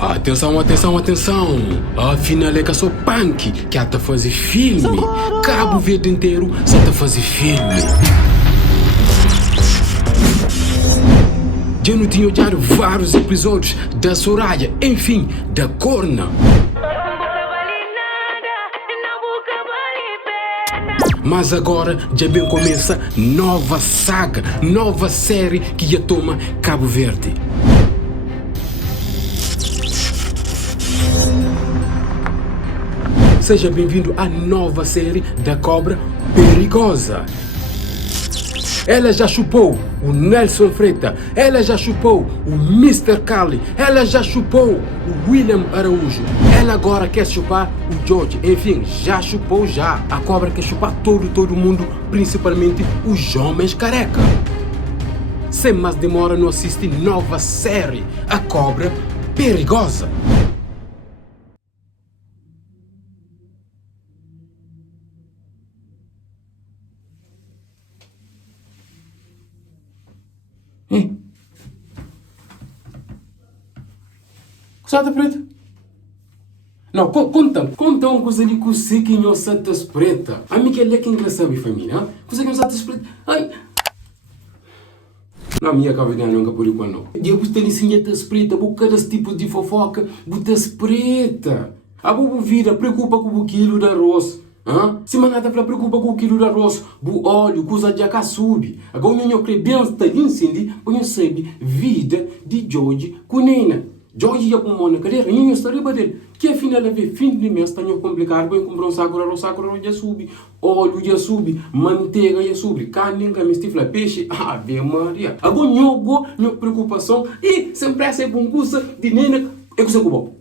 Atenção, atenção, atenção! Afinal é que eu sou punk, que há de fazer filme. Cabo Verde inteiro só te fazer filme. Já não tinha olhado vários episódios da Soraya, enfim, da Corna. Mas agora já bem começa nova saga, nova série que já toma Cabo Verde. Seja bem-vindo à nova série da Cobra Perigosa. Ela já chupou o Nelson Freita, ela já chupou o Mr. Kali, ela já chupou o William Araújo, ela agora quer chupar o George, enfim, já chupou já. A cobra quer chupar todo mundo, principalmente os homens careca. Sem mais demora, não assiste nova série, A Cobra Perigosa. Sata preta? Não, conta uma coisa ali que você que não sata preta. A mim que é que engraçado, família, coisa que não sata preta. Ai. Na minha cabeça nunca por igual não. E eu gostei de ensinar preta, cada tipo de fofoca, botas preta. A bobo vira, preocupa com o quilo de arroz. Se manada para preocupa com o quilo de arroz, o óleo, coisa de cá sube. Agora eu creio bem está incêndio, eu sei vida de George Cunena. George já com uma cadeira, eu estou dele. Que afinal é ver fim de mês, está complicado, vou comprar um saco de arroz já sube, óleo já sube, manteiga já sube, carne, camestifla, peixe, Ave Maria. Agora minha preocupação, e sempre essa é com coisa de nena, é que você cubo.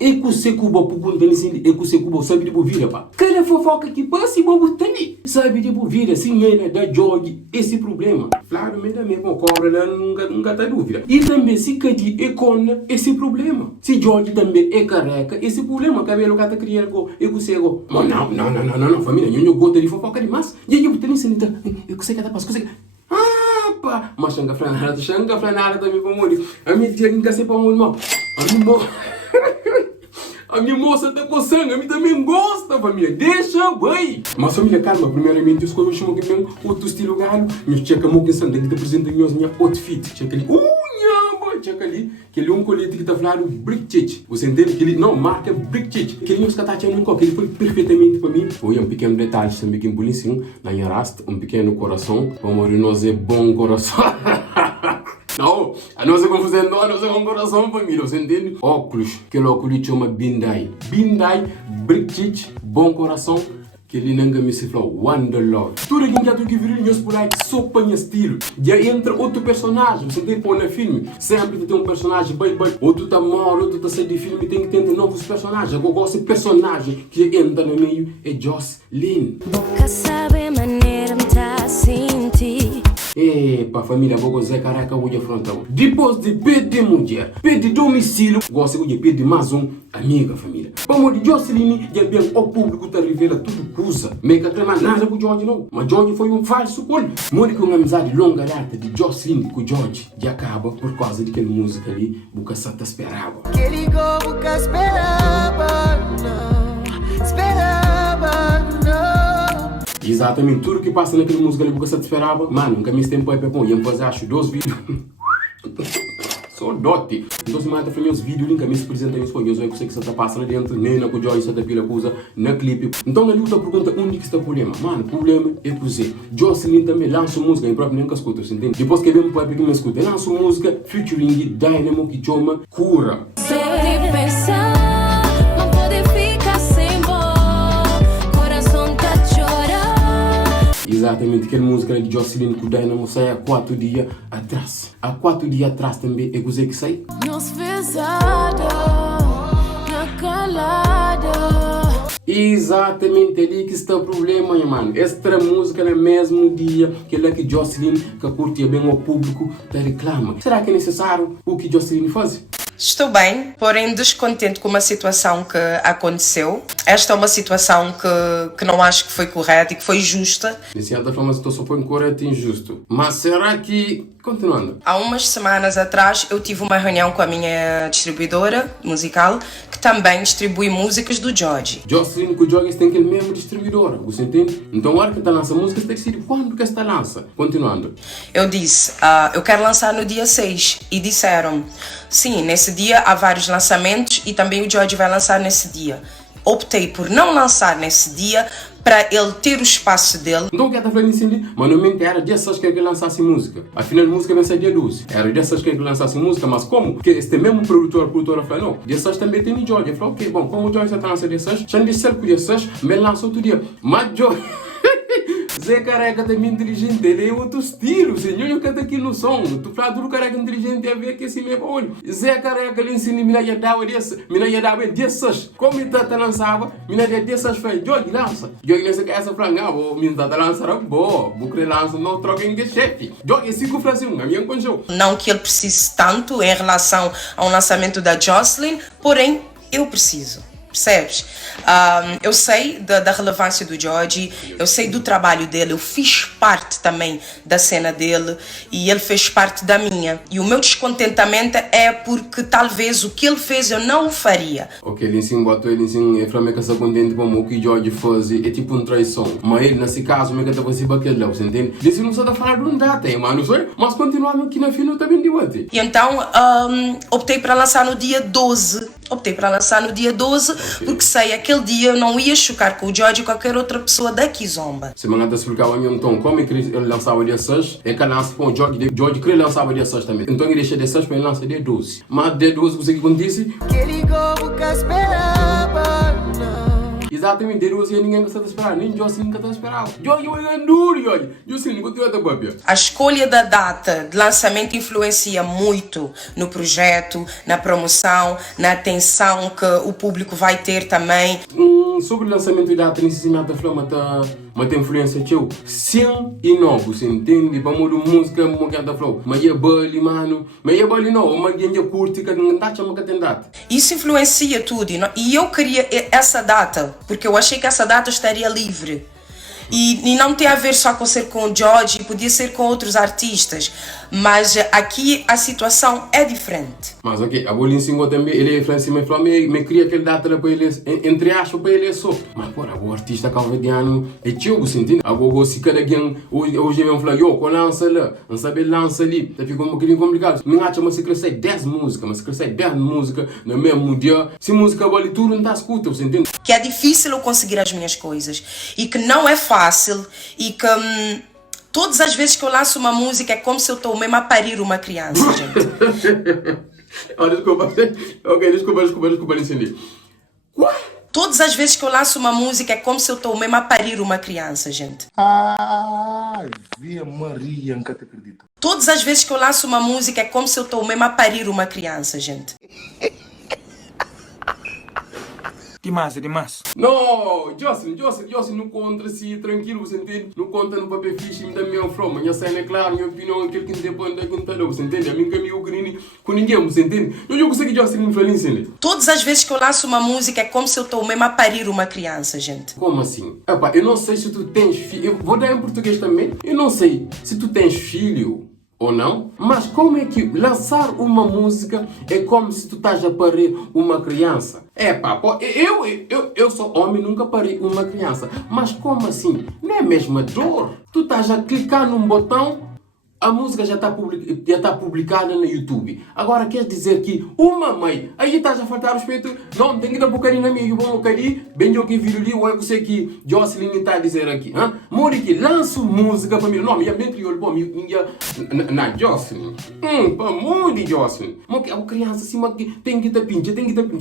E que você cubo, por conta de é que você cubo, sabe de bovira, pá. Cada fofoca que passa e bobo tá ali. Sabe de bovira, se nena da George, esse problema. Claro, mas também com cobra lá nunca tá dúvida. E também se Cadi é cona, esse problema. Se George também é careca, esse problema. Cabelo que tá criando, é que você go. Não, família, eu gosto de fofoca demais. E eu tenho sentido, eu sei que tá passando, pá. Mas xanga flanada também pra morrer. A minha tia nunca sei pra morrer, irmão. A minha moça tá com sangue, a mim também gosta, família. Deixa, vai. Mas, família, calma. Primeiramente, eu escolhi um que bem outro estilo galo. Minha tia que é sangue, que te apresenta minha outfit. Checa ali. Checa ali. Que ele é um colete que tá falando Brickchich. Você entende? Que ele não marca Brickchich. Que ele não está tachando nunca. Que ele foi perfeitamente para mim. Foi um pequeno detalhe, também que bonitinho. Na minha rasta, um pequeno coração. Vamos ver, nós é bom coração. Não, a nossa confusão não, a nossa coração, família, você entende? Óculos, que o óculos chama Bindai. Bindai, Brickchich, bom coração, que ele não me se falou, Wonder Love. Tudo aquilo que eu tenho que ver por aí, só panha estilo. Já entra outro personagem, você tem que pôr no filme. Sempre tem um personagem, outro tá mal, outro tá saindo de filme, tem que ter novos personagens. Agora, esse personagem que entra no meio é Jocelyn. Boca sabe maneira me tá a sentir. Epa, família, vou gozar caraca, vou afrontar. Depois de pedir mulher, pedir domicílio, gosto de pedir mais amiga, família. Como de Jocelyn, já bem o público tá revela tudo coisa. Meio que não nada com o George não. Mas George foi um falso colo. Mori com uma amizade longa data de Jocelyn com o George. Já acaba por causa de aquela música ali, Boca Santa esperava. Que ligou, Boca esperava, não. Esperava, não. Exatamente, tudo que passa naquela música ali, Boca Santa esperava. Mano, nunca me tempo é para bom. Iam fazer, acho, 2 vídeos. Só dote. Então se mata para meus vídeos, nunca me apresenta meus coisas. Eu sei que você está passando dentro, nem na Joy, você está pela coisa, na clipe. Então ali outra pergunta, onde que está o problema? Mano, o problema é que você. Jocelyn também lança música, em próprio nem que escuta, você entende? Depois que vem para que me escuta, lança música, featuring Dynamo, que chama Cura. Exatamente, aquela música de Jocelyn com o Dynamo sai há 4 dias atrás. Há 4 dias atrás também é coisa que sai. Nos pesado, na calada. Exatamente, ali que está o problema, minha mano. Esta música no mesmo dia que ela que Jocelyn, que curtia bem ao público, tá reclama. Será que é necessário o que Jocelyn faz? Estou bem, porém descontente com uma situação que aconteceu. esta é uma situação que não acho que foi correta e que foi justa. De certa forma, a situação foi incorreta e injusta. Mas será que... Continuando. Há umas semanas atrás eu tive uma reunião com a minha distribuidora musical que também distribui músicas do George. Jocelyn, que o George tem aquele mesmo distribuidor, você entende? Então, a hora que está lança música, você tem que decidir quando que está lança. Continuando. Eu disse, eu quero lançar no dia 6. E disseram, sim, nesse dia há vários lançamentos e também o George vai lançar nesse dia. Optei por não lançar nesse dia para ele ter o espaço dele. Então o que está falando assim? Mas no momento era dia 6 que ele lançasse música. Afinal, a música vai ser dia 12. Era dia 6 que ele lançasse música, mas como? Porque este mesmo produtora falou, não, dia 6 também tem o George. Ele falou, ok, bom, como o George está lançando dia 6, já não disse que dia 6, mas lança outro dia. Mas George... Zé Careca também inteligente, ele é outro estilo, senhor, eu canto aqui no som. Tu fala do Careca inteligente a ver que esse meu olho. Zé Careca ele ensina mina ia dar ele dia 6. Como ele tá lançava, mina dia 6 foi, George lança. George nessa casa franga, o mina tá lançando, boa, bucre lança, não troca em chefe. George esse que faz a minha conjunto. Não que ele precise tanto em relação ao lançamento da Jocelyn, porém eu preciso. Percebes? Eu sei da relevância do George, eu sei do trabalho dele, eu fiz parte também da cena dele e ele fez parte da minha. E o meu descontentamento é porque talvez o que ele fez eu não o faria. Ok, ele ensina, botou ele ensina, é Flamengo está contente com o que o George faz, é tipo um traição. Mas ele, nesse caso, me canta você baquele lá, você entende? Ele não sabe falar de um data, mano, não sei? Mas continuando aqui na final também de ontem. E então, optei para lançar no dia 12. Optei para lançar no dia 12 porque sei aquele dia eu não ia chocar com o George ou qualquer outra pessoa da Kizomba. Se me engano, explicava a então como é que ele lançava dia 6, é que lança com o George queria lançava dia 6 também. Então ele deixa dia 6 para ele lançar dia 12. Mas dia 12 você que acontece? Que ligou, nunca esperava, não. Exatamente, dia 12 ninguém gosta de esperar, nem Jocelyn nunca está a esperar. George é duro, George. Jocelyn, continua a tua papia. A escolha da data de lançamento influencia muito no projeto, na promoção, na atenção que o público vai ter também. Sobre o lançamento da data, necessariamente a flama tem influência teu. Sim e não, você entende? Para mudar música, uma que da flow. Mas é bali, mano. Mas é bali não, uma que curte que não está chamando que tem data. Isso influencia tudo e eu queria essa data, porque eu achei que essa data estaria livre. E não tem a ver só com ser com o George, podia ser com outros artistas. Mas aqui a situação é diferente. Mas ok, a Bolin Singo também, ele é francês, mas falou, me queria aquele data para ele, entre aspas, para ele só. Mas porra, o artista calvediano é tio, você entende? Agora, se cada alguém, hoje eu falo, eu, com lança lá, não sabe lança ali, tá ficando um bocadinho complicado. Não acha, mas se crescer 10 músicas, mas se crescer 10 músicas no mesmo dia, se música vale tudo, não está escuta, você entende? Que é difícil eu conseguir as minhas coisas e que não é fácil e que todas as vezes que eu lanço uma música é como se eu estou mesmo a parir uma criança, gente. Oh, desculpa. Ok, desculpa, não entendi. What? Todas as vezes que eu lanço uma música é como se eu estou mesmo a parir uma criança, gente. Via Maria, nunca te acredito. Todas as vezes que eu lanço uma música é como se eu estou mesmo a parir uma criança, gente. Demais. Não, Jocelyn, não conta se tranquilo, você entende? Não conta no papel fixe, me dá minha forma. Minha cena é clara, minha opinião é aquele que depende da conta, você entende? A mim caminho green com ninguém, você entende? Eu consegui Jocelyn me falar assim. Todas as vezes que eu lanço uma música é como se eu estou mesmo a parir uma criança, gente. Como assim? Epá, eu não sei se tu tens filho, eu vou dar em português também. Eu não sei se tu tens filho ou não, mas como é que lançar uma música é como se tu estás a parir uma criança? Pá, eu sou homem, nunca parei uma criança. Mas como assim? Não é a mesma dor? Tu estás a clicar num botão, a música já está publicada no YouTube. Agora quer dizer que uma mãe, aí estás a faltar respeito, não, tem que dar um bocadinho na minha, eu vou um bocadinho, bem eu que viro ali, ou eu sei que Jocelyn está a dizer aqui, mori que lanço música para mim, não, minha mente eu vou na Jocelyn, para muito Jocelyn, mas a criança acima tem que estar pincha,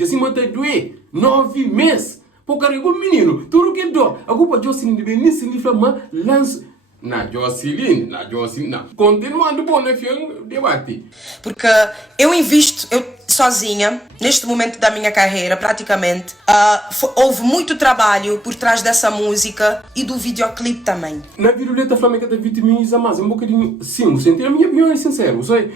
acima está doer, 9 meses, por carregar o menino, tudo que dói, a culpa Jocelyn de venir se livrar, mas lanço. Na Jocelyn, não. Continuando bom, né, filho? Debate. Porque eu invisto, eu sozinha, neste momento da minha carreira, praticamente, houve muito trabalho por trás dessa música e do videoclipe também. Na viruleta flamenga da vitamiza mais um bocadinho, sim, o sentir a minha opinião é sincero, sei.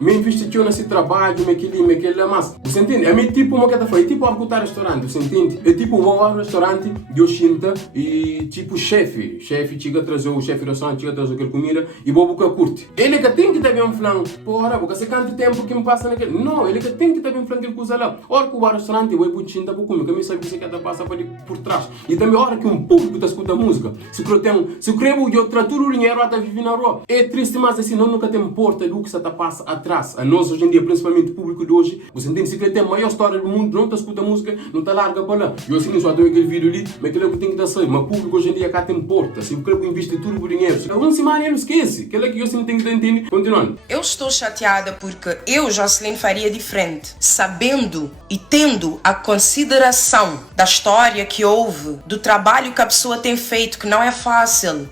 me investiu nesse trabalho, me aquele, mas, você entende? É meio tipo uma que foi, é tipo arcutar restaurante, você entende? É tipo vou ao restaurante, eu sinto e tipo chefe chega a trazer o chefe do restaurante, chega a trazer aquela comida e vou buscar curte. Ele que tem que também falar, porra, porque se quanto tempo que me passa naquele, não, ele que tem que também falar aquele coisa lá. Hora que o restaurante vai pro chinta para comer, que me sabe que você quer passar por trás. E também hora que um público está escutando música, se eu creio que eu traturo o dinheiro até viver na rua. É triste, mas assim, não nunca tem porta do que você está passa atrás. A nós hoje em dia, principalmente o público de hoje, você entende? Se ele tem a maior história do mundo, não está escutando música, não está larga para lá. Eu assim, só tenho aquele vídeo ali, mas aquele é o que tem que dar sair. Mas o público hoje em dia cá tem porta. Se eu creio que investe tudo o dinheiro, se algum semana não esquece. Aquele é que eu assim tenho que entender. Continuando. Eu estou chateada porque eu, Jocelyn, faria diferente, sabendo e tendo a consideração da história que houve, do trabalho que a pessoa tem feito, que não é fácil,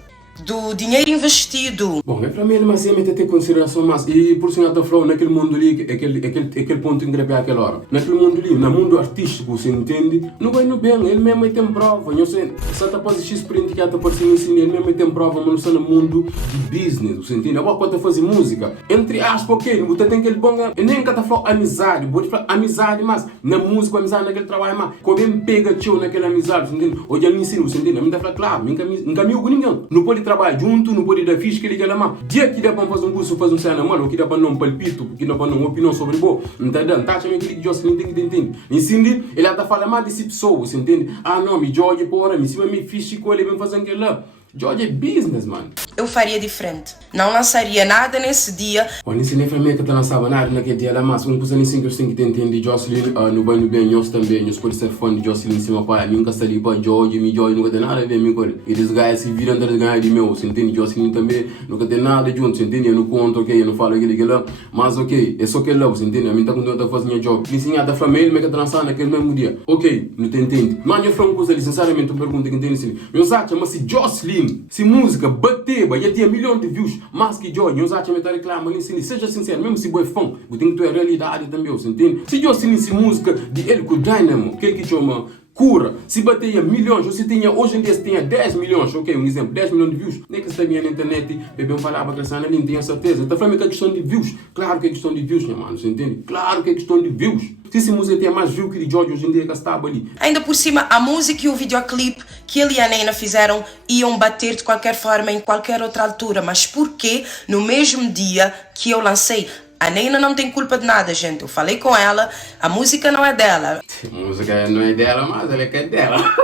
do dinheiro investido. Bom, é para mim, mas é ter consideração, mas e por senhor está falando naquele mundo ali, aquele ponto em greve àquela hora. Naquele mundo ali, no mundo artístico, você entende? Não vai no bem, ele mesmo tem prova. Eu sei, se está fazendo X print que está parecendo assim, ele mesmo tem prova, mas não está no mundo de business, você entende? Agora quando fazer música, entre aspas, ok, você tem aquele bom, nem que está falando amizade, pode falar amizade, mas na música, amizade naquele trabalho, mas como ele pega tio naquela amizade, você entende? Hoje ele ensina, você entende? A mim está falando, claro, nunca amigo com ninguém. Não pode trabalhar junto, não pode dar ficha que ele quer lá. Dia que dá para fazer um curso, fazer um cena mal, ou que dá para não palpito, que dá para não opinião sobre bo, não está dando. Tá chamando aquele que Jocelyn tem que entender. Ensinde, ele está falando mais desse pessoa, você entende? Ah, não, me George, porra, me cima me ficha com ele, vem fazer aquilo lá. George é business, mano. Eu faria diferente. Não lançaria nada nesse dia. Olha, nesse nem família que tá lançava nada naquele dia lá, mas um coisa assim que eu tenho que entender de Jocelyn, no bem, nós também, nós podemos ser fã de Jocelyn em cima, pai, nunca está ali para George nunca tem nada a ver com ele. Eles ganham se viram atrás de ganhar de meu, você entende? Jocelyn também nunca tem nada junto, você entende? Eu não conto, ok, eu não falo aquele lá, mas ok, é só aquele lá, você entende? A mim tá com eu fazer minha job. Licença da família, mas que tá lançando naquele mesmo dia. Ok, não te entende? Mas eu falo uma coisa ali, sinceramente, eu pergunto que entende assim. Eu acho, mas se Jocelyn, se música bater, ia ter milhões de views, mais que Joy, eu acho que me tá reclamando assim, seja sincero, mesmo se é fã, eu tenho que ter a realidade também, você entende? Se Jocelyn, se música de ele com o Dynamo, aquele que chama cura, se bateia milhões, ou se tinha, hoje em dia se tinha 10 milhões, ok, um exemplo, 10 milhões de views, nem que se tenha na internet, bebê falava que essa não tenho certeza, está falando que é questão de views, claro que é questão de views, meu mano, você entende? Claro que é questão de views. Se essa música tem mais views que de George hoje em dia que estava ali. Ainda por cima, a música e o videoclipe que ele e a Nena fizeram iam bater de qualquer forma em qualquer outra altura, mas porquê no mesmo dia que eu lancei? A Nena não tem culpa de nada, gente. Eu falei com ela, a música não é dela. A música não é dela, mas ela é que é dela.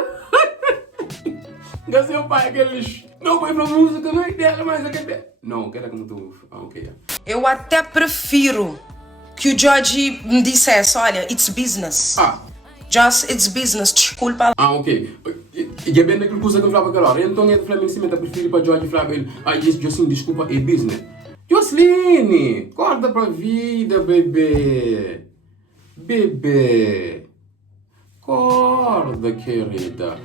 Seu pai, aqueles... Não, foi pra música, não é dela, mas é que é dela. Não, que era como tu... Ah, ok. Eu até prefiro que o George me dissesse, olha, it's business. Just, it's business, desculpa. Ok. E é bem daquilo que eu falava aquela hora. Então, eu falei assim, eu prefiro para George falar ele. Jocelyn, desculpa, é business. Jocelyn, acorda pra vida, bebê. Bebê. Acorda, querida.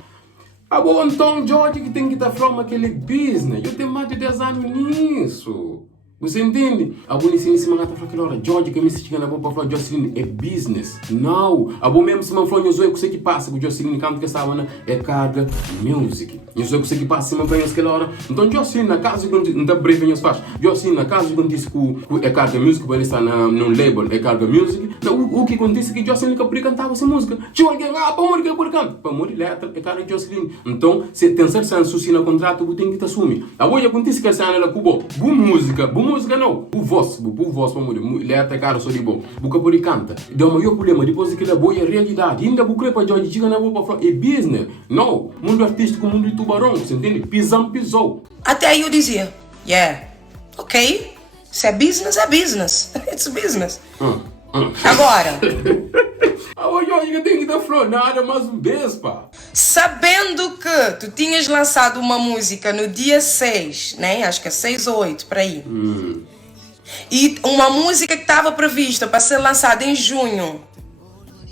Bom, então, George que tem que estar falando aquele business. Eu tenho mais de 10 anos nisso. Você entende? A bonitinha se mangata fala aquela hora, George, que me se chega na boca para falar, Jocelyn, é business. Não. A bom mesmo se man falou, eu sei que passa, porque Jocelyn, canto que estava na é carga music. Eu sei que passa, se man ganha aquela hora. Então, Jocelyn, na casa que não está breve em espaço, Jocelyn, na casa que disse que é carga music, porque ele está num label, é carga music. O que acontece é que Jocelyn nunca podia cantar essa música. Tinha alguém, para morrer que eu podia cantar. Para morrer, é carga Jocelyn. Então, se tem certo senso, se no contrato, você tem que assumir. Agora, acontece que essa ela cubo, boa música não, o voz para morrer, ele é até cara só de bom, porque por canta, deu o maior problema, depois que ele é boa é realidade, ainda bucre para George, chega na boa para falar, é business, não, mundo artístico, mundo de tubarão, você entende, pisou. Até aí eu dizia, yeah, ok, se é business, it's business. Agora... Hoje eu tenho que dar flor, nada mais um beijo, pá. Sabendo que tu tinhas lançado uma música no dia 6, né? Acho que é 6 ou 8, por aí. E uma música que estava prevista para ser lançada em junho,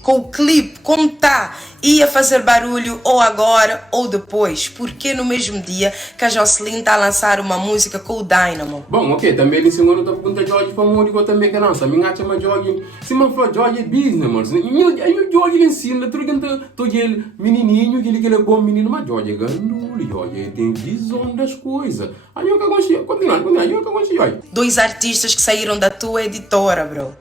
com o clipe, como tá, ia fazer barulho ou agora ou depois? Porque no mesmo dia que a Jocelyn está a lançar uma música com o Dynamo. Bom, ok, também ele segundo tá pergunta Jorge para morrer que também que não, se me acha mais Jorge, se me fala Jorge é business, mas eu Jorge ele ensina, tu que tô ele menininho, que ele é bom menino, mas Jorge é gandulo, Jorge tem visão das coisas. Aí eu que consigo, continuar, eu que consigo. 2 artistas que saíram da tua editora, bro.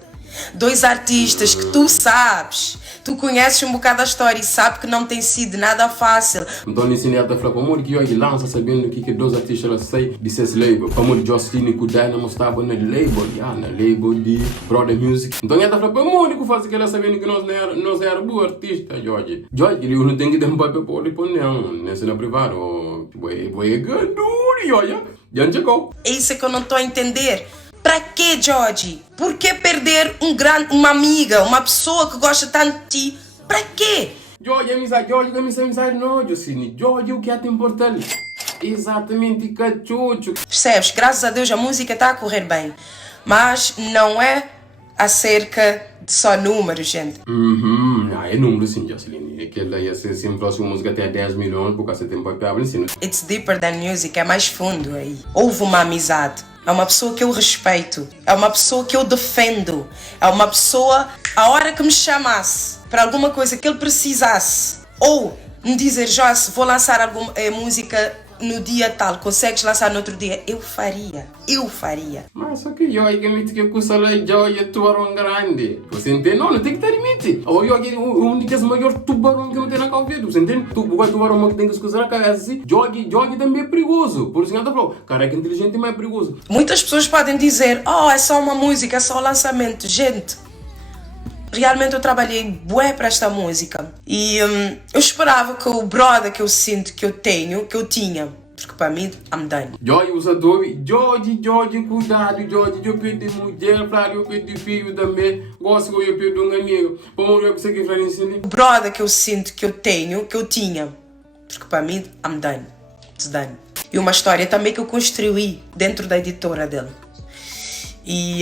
2 artistas que tu sabes, tu conheces um bocado a história e sabe que não tem sido nada fácil. Então ele ensina a falar, como que ele lança sabendo que 2 artistas saem desse label. Como Jocelyn e o Dynamo estavam no label de Brother Music. Então ele fala, como que faz que ela sabendo que nós era bom artista, Jorge. Jorge, ele não tem que dar um papel para ele pôr não, nesse na privado. Vai ganhar, Jorge. Já chegou. É isso que eu não estou a entender. Pra que, Jorge? Por que perder uma amiga, uma pessoa que gosta tanto de ti? Pra quê? Jorge, amizade não, Jocelyn. Jorge, o que é importante? Exatamente, cachucho. Percebes? Graças a Deus a música está a correr bem. Mas não é acerca de só números, gente. É número sim, Jocelyn. Aquela ia ser sempre a sua música até 10 milhões, porque você tem papel ensino. It's deeper than music, é mais fundo aí. Houve uma amizade. É uma pessoa que eu respeito. É uma pessoa que eu defendo. É uma pessoa, a hora que me chamasse para alguma coisa que ele precisasse, ou me dizer, Joss, vou lançar alguma música no dia tal, consegues lançar no outro dia? Eu faria. Mas só que eu admito que custa lá é tubarão grande. Você entende? Não tem que ter limite. Ou eu um dos maiores tubarão que não tem na cabeça. Você entende? O tubarão que tem que escusar a cabeça assim. Jogue também é perigoso. Por isso que eu falo, cara que é inteligente é mais perigoso. Muitas pessoas podem dizer, é só uma música, é só o lançamento. Gente, realmente eu trabalhei bué para esta música. E eu esperava que o brother que eu sinto que eu tinha, porque para mim, I'm done. Jorge usa Adobe. Jorge, cuidado, Jorge. Eu perdi mulher, eu perdi filho também. Gosto que eu perdi um amigo. Como eu consegui fazer isso? O brother que eu sinto que eu tinha, porque para mim, I'm done. It's done. E uma história também que eu construí dentro da editora dele. E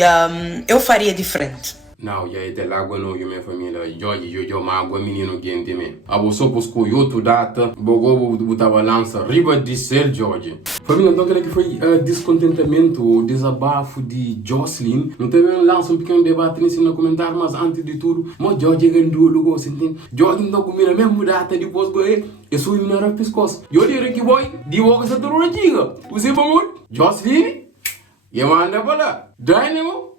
eu faria diferente. Não, já é água não, minha família. Jorge, eu água menino quente mesmo. A você buscou outro data, bogo botava lança, riba de ser Jorge. Família, então aquele que foi descontentamento, o desabafo de Jocelyn. Não teve lança um pequeno debate nesse no comentário, mas antes de tudo, mas Jorge ganhou lugar, você entende? Jorge então comigo a mesma data depois que eu sou eliminado no pescoço. Eu diria que boy, de boca essa turma diga. Você vamos? Jocelyn, eu manda para lá. Dynamo,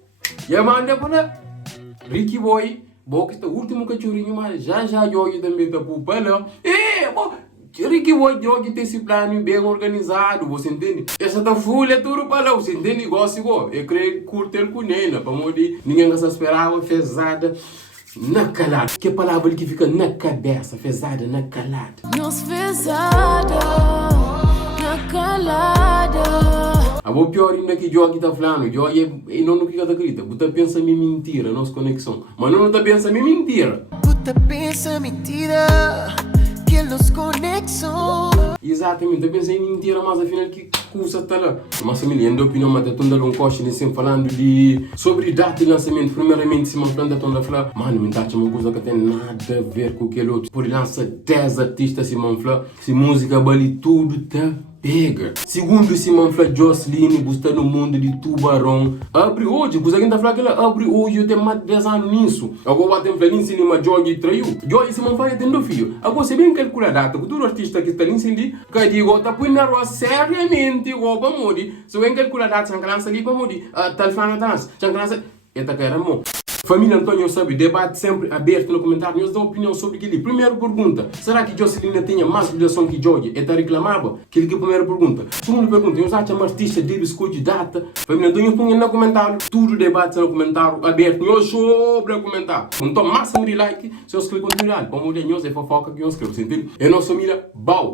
eu manda para lá. Ricky Boy, boca está o último cachorrinho, mas já Jorge também está por lá. Ricky Boy, Jorge tem esse plano bem organizado, você entende? Essa tá folha tudo para lá, você entende? Negócio igual. Eu creio curter com nena, para morrer. Ninguém se esperava, fezada na calada. Que palavra que fica na cabeça, fezada na calada. Nos fezada na calada. A boa pior ainda que Jorge está falando, Jorge é não no que está acredita. Você pensa em mentira, nossa conexão. Mas não está pensando em mentira. Puta pensa mentira que nos conexão. Exatamente, eu pensei em mentira, mas afinal que coisa está lá. Mas família, a opinião, mas está um coche sempre falando sobre data de lançamento. Primeiramente, se uma planta está a falar, mano, me está uma coisa que tem nada a ver com aquele outro. Por lança 10 artistas, se man fala, se música vale tudo, tá? Pega. Segundo Simão fala Jocelyn, está no mundo de tubarão. Abre hoje, você ainda fala que ela abre hoje, eu tenho mais de 10 anos nisso. Agora tem falando em cinema, Jorge traiu. Jorge Simão fala tendo filho. Agora você bem calcula a data, todo artista que está ali em cima, que digo, está põe na rua seriamente, igual para morrer. Se bem calcula a data, chancalança ali para morrer. Tal fana dança, chancalança, esta que era bom. Família Antônio sabe, debate sempre aberto no comentário, nos dá opinião sobre aquilo. Primeira pergunta, será que Jocelyn tinha mais ligação que Jorge? Está reclamava? Aquilo que é a primeira pergunta. Segunda pergunta, eu acho que artista dele escolhe data. Família Antônio põe no comentário, tudo debate no comentário aberto, eu sobre o comentário. Então, massa de like, se eu escrevo conteúdo, como mulher, eu sei fofoca que eu escrevo, você entende? É nossa família, bau!